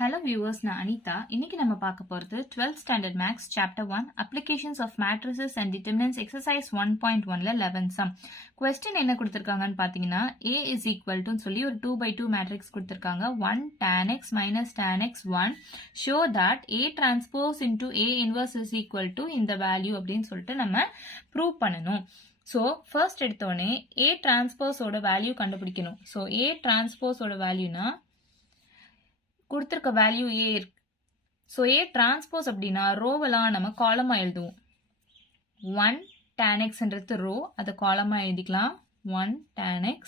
Hello viewers, நான் அனிதா. இன்னைக்கு நம்ம பார்க்க போறது 12th standard maths chapter 1 applications of matrices and determinants exercise 1.1ல 11 sum. question என்ன கொடுத்திருக்காங்கன்னு பாத்தீங்கன்னா a is equal to சொல்லி ஒரு 2/2 matrix கொடுத்திருக்காங்க. 1 tan x minus tan x 1 show that a transpose into a inverse is equal to இந்த value அப்படின்னு சொல்லிட்டு நம்ம prove பண்ணணும். So first எடுத்தோனே a transpose ஓட value கண்டுபிடிக்கணும். So a transpose ஓட valueனா கொடுத்திருக்க வேல்யூ ஏ இருக்கு. ஸோ ஏ டிரான்ஸ்போஸ் அப்படின்னா ரோவெல்லாம் நம்ம காலமா எழுதுவோம். 1 tan xன்றது ரோ, அதை காலமா எழுதிக்கலாம். 1 tan x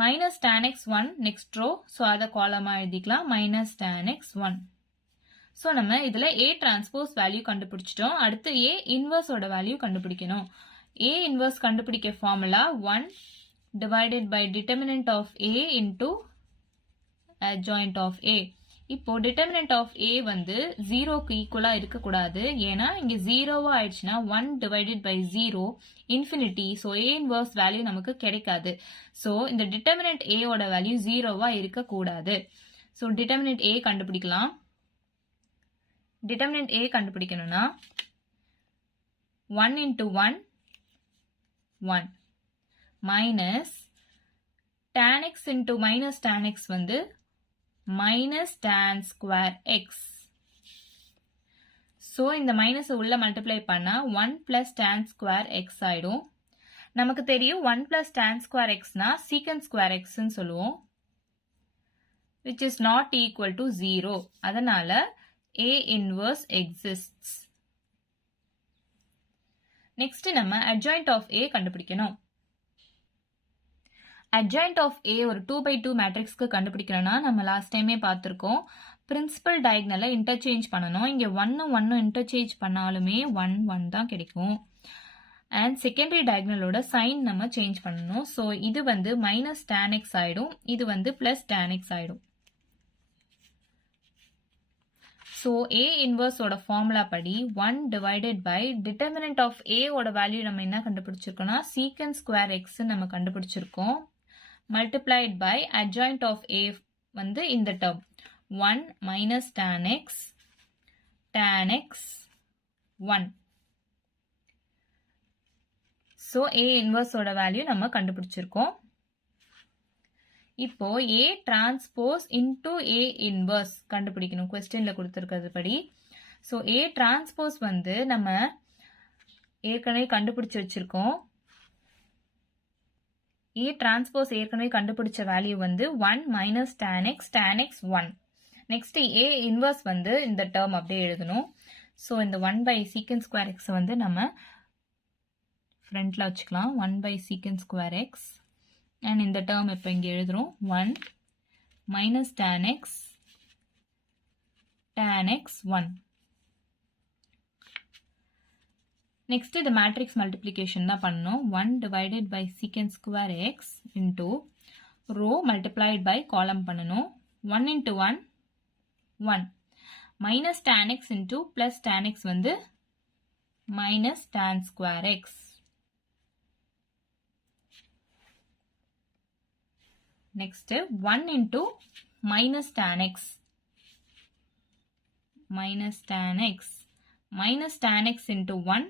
minus tan x 1 next row, so அதை காலமா எழுதிக்கலாம். Minus tan x 1. ஸோ நம்ம இதுல ஏ டிரான்ஸ்போஸ் வேல்யூ கண்டுபிடிச்சிட்டோம். அடுத்து ஏ இன்வர்ஸோட வேல்யூ கண்டுபிடிக்கணும். ஏ இன்வர்ஸ் கண்டுபிடிக்க formula 1 divided by determinant of A into adjoint of A. இப்போ determinant of A வந்து 0க்கு ஈக்குவலா இருக்கக்கூடாது. ஏன்னா இங்க 0வா ஆயிடுச்சுன்னா 1 divided by 0 infinity. so A inverse value நமக்கு கிடைக்காது. so இந்த determinant A ஓட value 0வா இருக்கக்கூடாது. so determinant A கண்டுபிடிக்கலாம். determinant A கண்டுபிடிக்கணும்னா 1 into 1 1 minus tan x into minus tan x வந்து minus tan square x. so இந்த மைனஸ் உள்ள மல்டிப்ளை பண்ணா 1 plus tan square x ஆயிடும். நமக்கு தெரியும் 1 plus tan square x னா secant square x ன்னு சொல்லுவோம், which is not equal to 0. அதனால A inverse exists. next நம்ம adjoint of A கண்டுபிடிக்கணும். adjoint of A ஒரு 2/2 மேட்ரிக்ஸ்க்கு கண்டுபிடிக்கணும்னா நம்ம லாஸ்ட் டைமே பார்த்திருக்கோம். பிரின்சிபல் டயகனலை இன்டர்சேஞ்ச் பண்ணணும். இங்க 1 1 இன்டர்சேஞ்ச் பண்ணாலுமே 1 1 தான் கிடைக்கும். அண்ட் செகண்டரி டயகனலோட சைன் நம்ம சேஞ்ச் பண்ணணும். ஸோ இது வந்து மைனஸ் tan x ஆயிடும், இது வந்து பிளஸ் tan x ஆயிடும். ஸோ A இன்வர்ஸோட ஃபார்முலா படி 1 divided by determinant of A ஓட வேல்யூ நம்ம என்ன கண்டுபிடிச்சிருக்கோம்னா secant square x நம்ம கண்டுபிடிச்சிருக்கோம். multiplied by adjoint of A வந்து இந்த term 1 minus tan x 1. so A inverse ஓட வேல்யூ நம்ம கண்டுபிடிச்சிருக்கோம். இப்போ A transpose into A inverse கண்டுபிடிக்கணும். கொஸ்டின்ல கொடுத்திருக்கிறது படி. so A transpose வந்து நம்ம ஏற்கனவே கண்டுபிடிச்சு வச்சிருக்கோம். A transpose ஏற்கனவே கண்டுபிடிச்ச வேல்யூ வந்து 1 minus tan x 1. Next A inverse வந்து இந்த டேர்ம் அப்படியே எழுதணும். ஸோ இந்த 1 by secant square x வந்து நம்ம ஃப்ரண்ட்ல வச்சுக்கலாம். 1 by secant square x and இந்த டேர்ம் இப்போ இங்க எழுதுறோம். 1 minus tan x 1. நெக்ஸ்ட் இது மேட்ரிக்ஸ் மல்டிப்ளிகேஷன் தான் பண்ணணும். 1 divided by secant square x into row multiplied by column பண்ணணும். 1 into 1 1 minus tan x into plus tan x வந்து minus tan square x. next 1 into minus tan x minus tan x into 1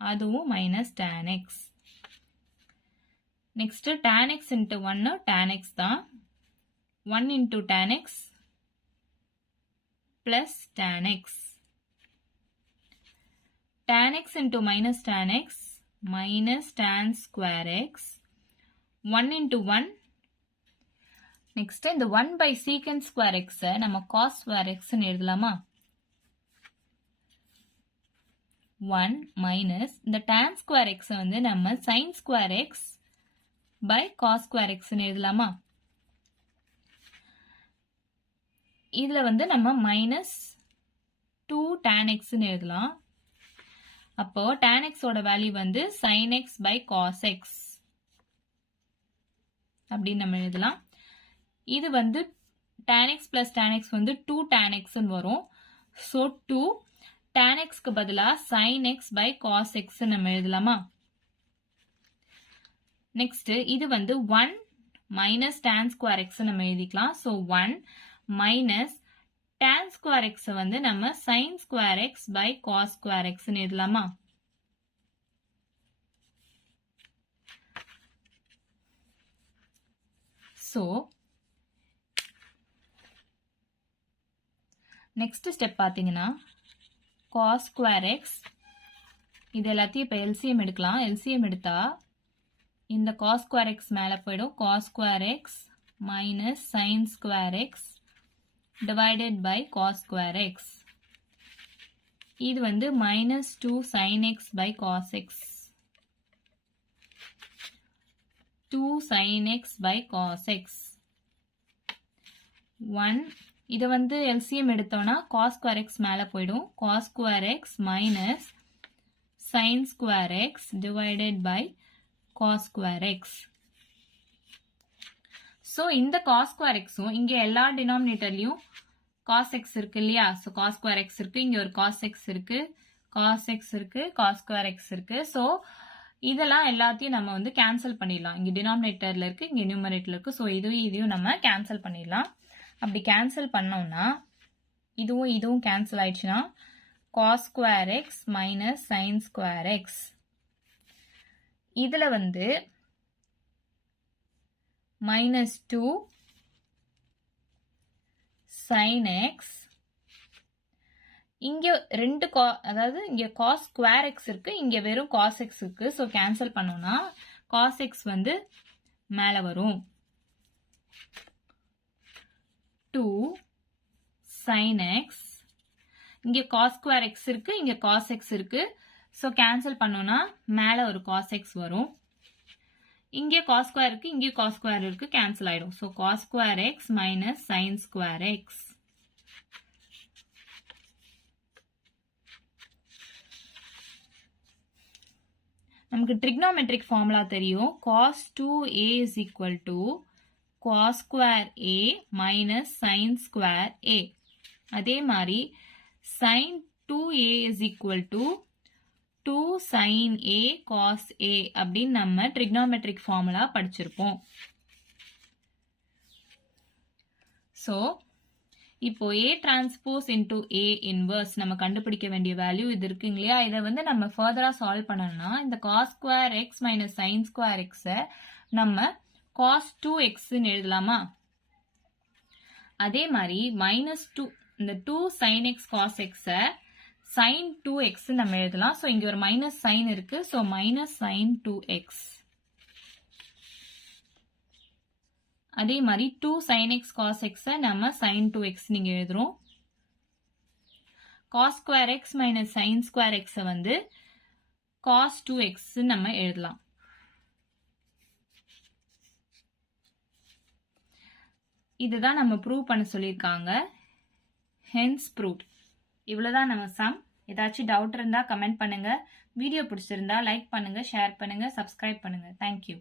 அதுவும் minus tan x. next tan x into 1 tan x தான். 1 into tan x plus tan x. tan x into minus tan x minus tan square x. 1 into 1. next இந்த 1 by secant square x நம்ம cos square x ன்னு எழுதலாமா? 1 minus இந்த tan square x வந்து நம்ம sin square x by cos square x ன்னு எழுதலாமா? இதுல வந்து நம்ம minus 2 tan x ன்னு எழுதலாம். அப்போ tan x ஓட வேல்யூ வந்து sin x by cos x அப்படின்னு நம்ம எழுதலாம். இது வந்து tan x plus tan x வந்து 2 tan x ன்னு வரும். so 2 tan x க்கு பதிலா sin x by cos x நம்ம எழுதலாமா? நெக்ஸ்ட் இது வந்து 1 minus tan square x நம்ம எழுதிக்கலாம். so 1 minus tan square x வந்து நம்ம sin square x by cos square x ன்னு எழுதலாமா? So next step பாத்தீங்கன்னா cos ஸ்கொயர் x இது எல்லாத்தையும் இப்ப LCM எடுக்கலாம். LCM எடுத்தா இந்த cos ஸ்கொயர் x மேல போயிடும். cos square x minus sin square x divided by cos square x. இது வந்து minus 2 sin x by cos x. 2 sin x by cos x. 1 இது வந்து LCM எடுத்தோம்னா cos square x மேல போயிடும். cos square x minus sin square x divided by cos square x. So, இந்த cos square x இங்க எல்லா denominatorலயும் cos x இருக்கு இல்லையா? So, cos square x இருக்கு. இங்க ஒரு cos x இருக்கு. cos x இருக்கு. cos square x இருக்கு. So, இதெல்லாம் எல்லாத்தையும் நம்ம வந்து cancel பண்ணிடலாம். இங்க denominatorல இருக்கு. இங்க numeratorல இருக்கு. So, இதையும் நம்ம cancel பண்ணிடலாம். அப்படி cancel பண்ணோம்னா இதுவும் cancel ஆயிடுச்சுன்னா cos square x minus sin square x. இதுல வந்து minus 2 sin x இங்க ரெண்டு அதாவது இங்க cos square x இருக்கு இங்க வெறும் cos x இருக்கு சோ கேன்சல் பண்ணோம்னா cos x வந்து மேல வரும் 2 sin x இங்க cos square x இருக்கு இங்க cos x இருக்கு சோ கேன்சல் பண்ணோம்னா மேல ஒரு cos x வரும் இங்கே cos square இருக்கு இங்கே cos square இருக்கு கேன்சல் ஆயிடும் so cos square x minus sin square x நமக்கு trigonometric formula தெரியும் cos 2a is equal to cos square a minus sin square a அதே மாதிரி sin 2a is equal to 2 sin a cos a அப்படின்னு நம்ம trigonometric formula படிச்சிருப்போம். So, இப்போ A transpose into A inverse நம்ம கண்டுபிடிக்க வேண்டிய வேல்யூ இது இருக்குங்க இல்லையா இதை வந்து நம்ம ஃபர்தரா சால்வ் பண்ணணும்னா இந்த cos square x minus sin square x நம்ம cos 2x ன்னு எழுதலாமா அதே மாதிரி minus 2 இந்த 2 sin x cos x sin 2x நம்ம எழுதலாம் சோ இங்க ஒரு மைனஸ் சைன் இருக்கு சோ minus sin 2x அதே மாதிரி 2 sin x cos x நம்ம sin 2x நீங்க எழுதுறோம் cos square x minus sin square x வந்து cos 2x நம்ம எழுதலாம் இதுதான் நம்ம ப்ரூவ் பண்ண சொல்லிருக்காங்க hence proved இவ்வளவுதான் நம்ம சம் ஏதாச்சும் டவுட் இருந்தா கமெண்ட் பண்ணுங்க வீடியோ பிடிச்சிருந்தா லைக் பண்ணுங்க ஷேர் பண்ணுங்க சப்ஸ்கிரைப் பண்ணுங்க Thank you